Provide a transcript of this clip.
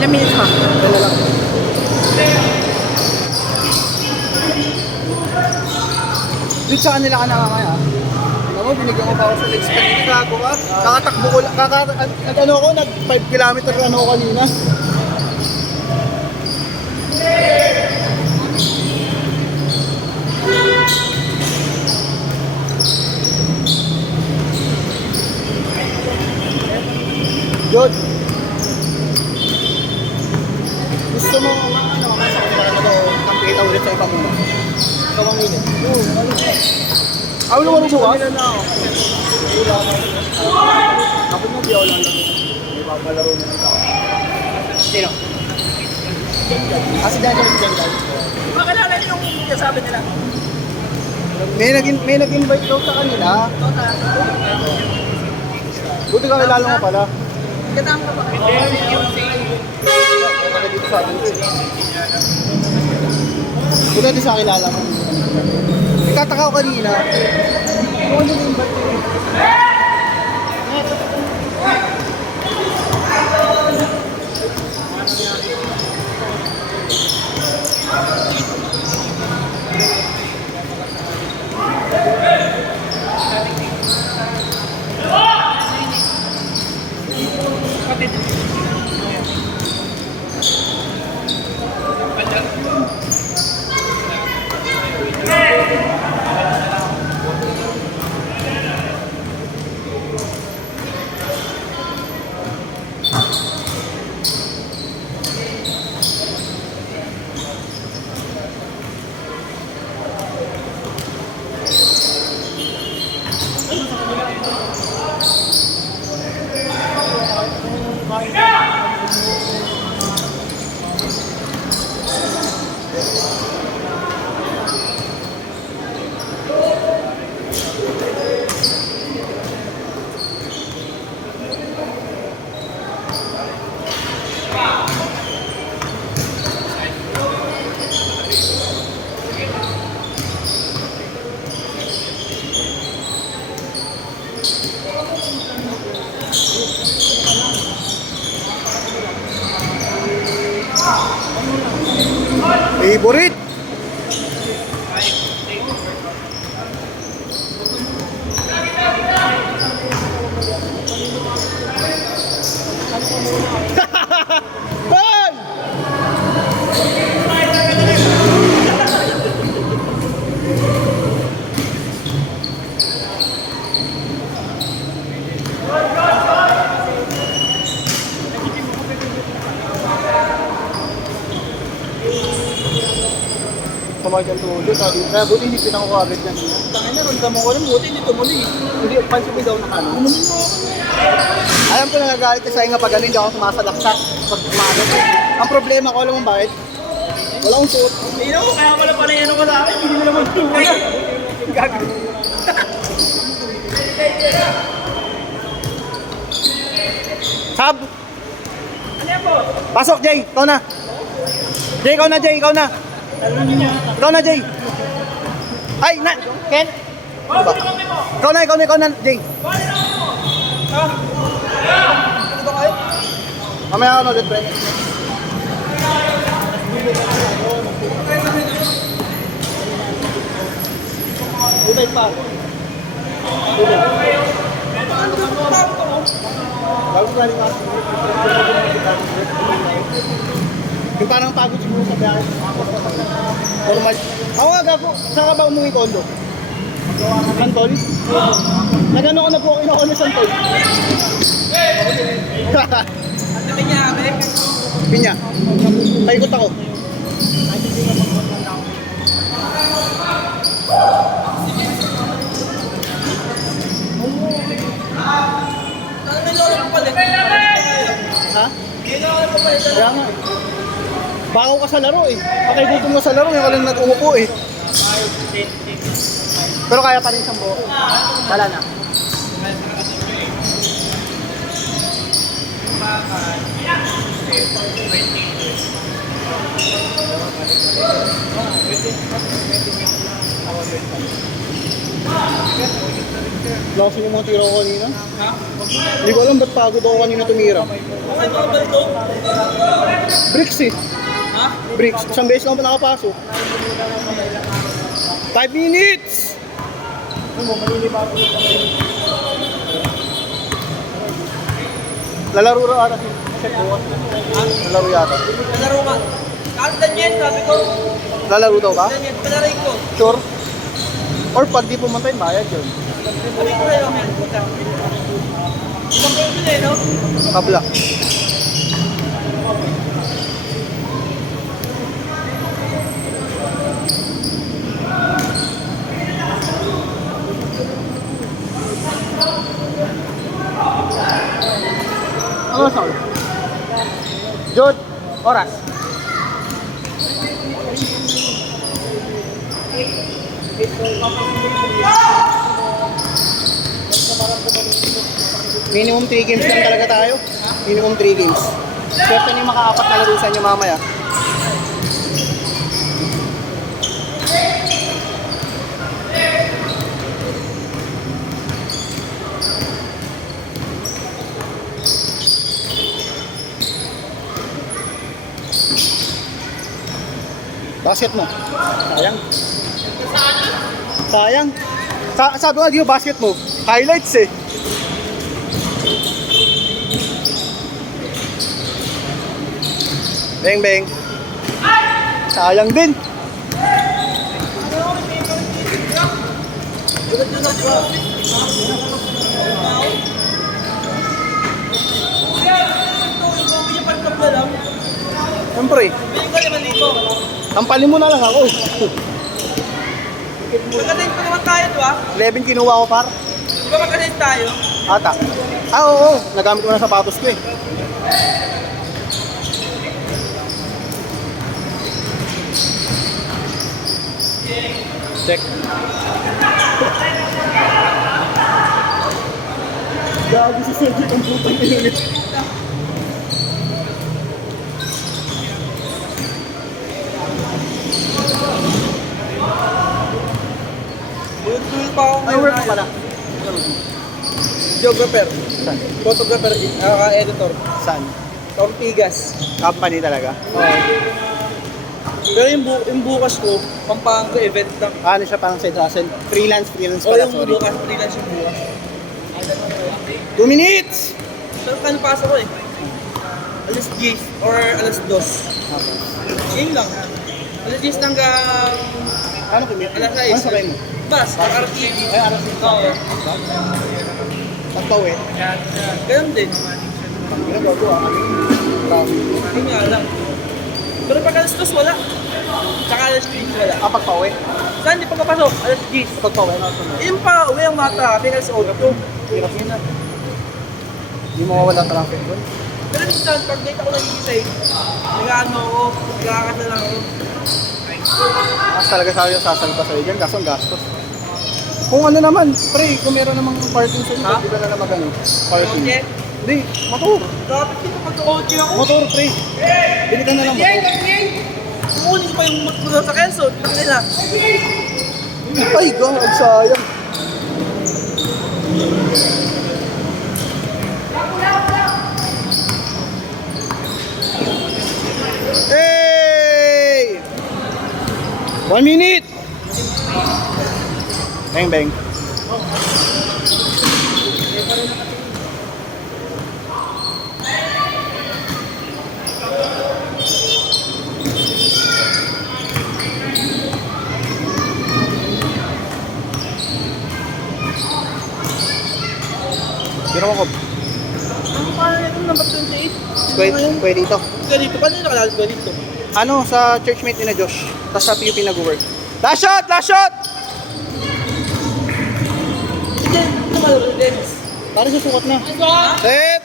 Ilang minutes pa? Yan na lang. Dito sa kanila ka nakakaya. Alam mo, binigyan ko pa ako sa legs kanina. Gago ka. Kakatakbo ko lang. Ano ako, nag 5 kilometer ano ako kanina. Good. Gusto mo ano, masakit pa na ito. Kampita ulit sa iba muna. Ikaw ang minute. Oo. Ako naman ang bukas? Ako mo biyaw lang lang. May papalaro na ito. Sino? Si Daniel si Daniel. Makilala niyo yung kasabi nila. May nag-invite daw sa kanila. Buti ka kilala mo pala. Katang ka ba? Dito sa atin. Buti natin sa kilala mo. Ikataka ko kanina. Ano yung invite ko? Favorite! Hey! Sama dyan tulo, sabi. Kaya buti hindi pinako agad yan. Tangin na, ronda mo ko rin. Buti hindi tumuli. Hindi, pansin mo daw na ano. Alam ko nagagalit ka sa inyo pag ano, hindi ako sumasalaksak pag umagat. Ang problema ko, alam mo bakit? Wala akong suot. Hindi mo, kaya pala pala yan ako sa akin. Hindi mo naman tumuli. Gagawin. Sab! Ano yan po? Pasok, Jay! Ikaw na! Jay, ikaw na, Jay! Ikaw na! Ikaw na, Jay! Ay, na! Ken? Ano ba? Ikaw na, Jay! Mamaya ako ulit, friend. Ubay pa. Ubay. Bago galing ako. Yung parang pagod siguro sa biyahe. Normal. Ako nga gago, saan ka ba umuwi kondo? Santol? Nagano ko na po ako na Santol. Ano niya, Abek? Pinya. Paikot ako. May lolo ko pala. Ha? Kaya nga eh. Bakaw ka sa laro eh. Pakigutom mo sa laro, yung ka lang nag-uupo eh. Pero kaya pa rin siyang buo. Wala na. Lakas yung mga tira ko kanina. Hindi ko alam ba't pagod ako kanina tumira. Okay, mga baldo. Bricks eh. Ha? Bricks. Isang beses lang pa nakapasok. 5 minutes! Lalaro raw ata si Chef bukas. Lalaro yata. Palaro ka. Kahit ganyan, sabi ko. Lalaro daw ka? Ganyan, palaray ko. Sure? Or pag di pumunta yun, bayad yun. Sabi ko kayo, men. Isang ko yun eh, no? Kabla. Ano sa ulo? Jod, oras. Minimum 3 games lang talaga tayo. Minimum 3 games. Swerte na yung makaapat na laro sa inyo mamaya. Basket mo. Sayang. Sayang. Sabi ko, di ba basket mo? Highlights eh. Beng beng. Sayang din. Siyempre, Bigyan ko 5,000. tampalin mo na lang ako. Magkasayos pa naman tayo, di ba? 11 kinuha ko par. Di ba magkasayos tayo? Ata. Oo. Nagamit ko na sapatos ko eh. Check. Gago si Sergio ang putang ina. Dul pa ako Ay, ngayon. work pala. Geographer. Saan? Photographer, editor. Saan? Ortigas. Company talaga. Pero yung bukas ko, Pampanga event lang. Ano siya parang side hustle? Freelance O pala, yung sorry. bukas, freelance yung bukas. 2 minutes! So, kano pasok ko eh? Alas 10 or alas 2. Okay. Yun lang. Alas 10 hanggang Ano kumit? alas 6. Ano sabay mo? Bus, RTV. Ay, aras yung Oo. pagpawin. Ganun din. Ang ginagawa ah. Traffic. Yun nga lang. Pero pag alas 2 wala. Tsaka alas 3 wala. Ah, pagpawin? Saan di pagkapasok? Alas 10. Pagpawin, ano sunod? Yung pa, uwi ang mga traffic alas 8. Hirap yun ah. Hindi mo mawala traffic doon. Pero minsan, pag late ako nagigising, nag-ano ako, nag-aakas na lang ako. Mas talaga sabi yung sasalpa sa'yo dyan, kaso ang gastos. Kung ano naman, pre, kung meron namang parking sa'yo, Ha? di ba na naman ano? Parking. Okay? Hindi, motor. Dapat dito pag-OT ako. Motor, pre. Bili ka na lang motor. Kukunin ko pa yung motor sa Quezon. Tingnan na. Ay, gawag, sayang. Hey! 1 minute! Bang, bang. Ginawa ko. Ano pa na ito? Number 28? Pwede ito. Ganito. Paano yung nakalala ko dito? Ano, sa churchmate ni na Josh. Tapos sa PUP nag-work. Last shot! Last shot! Sige, nakalala ko. Dennis. Parang susukat na. Ha? Set!